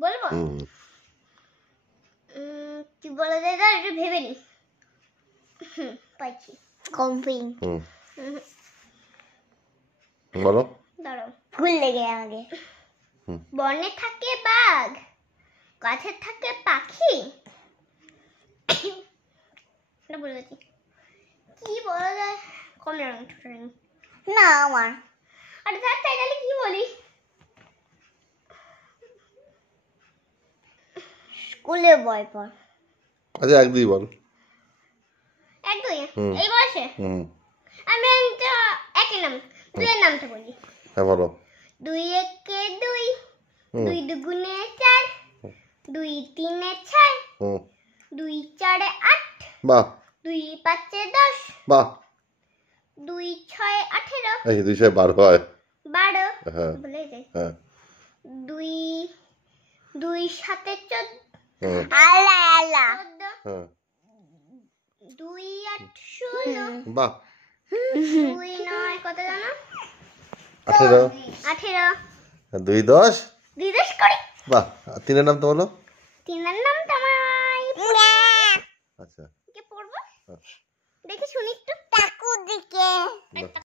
বলবো কি বলা যায় দাঁড়া একটু ভেবে নি পাইছি কম্পিং বলো দাঁড়াও ভুল লেগে আমাকে বনে থাকে বাঘ গাছে থাকে পাখি এটা বলেছি কি বলা যায় কম না আমার আরে তার তাইলে কি বলি স্কুলে বয় পর আচ্ছা এক দুই বল এক দুই এই বয়সে আমি একই নাম দুইয়ের নামটা বলি হ্যাঁ বলো 2 একে 2 2 দুগুণে 4 2 তিনে 6 2 চারে 8 বাহ 2 পাঁচে 10 বাহ 2 ছয়ে 18 এই 2 6 12 হয় 12 হ্যাঁ বলে যাই হ্যাঁ 2 2 সাতে 14 আলা আলা 14 হ্যাঁ 2 8 16 বাহ 2 9 কত জানো 18 18 2 10 2 10 করি বাহ তিনের নাম তো বলো তিনের নাম তোমায় আচ্ছা কে পড়বো দেখি শুনি একটু টাকু দিকে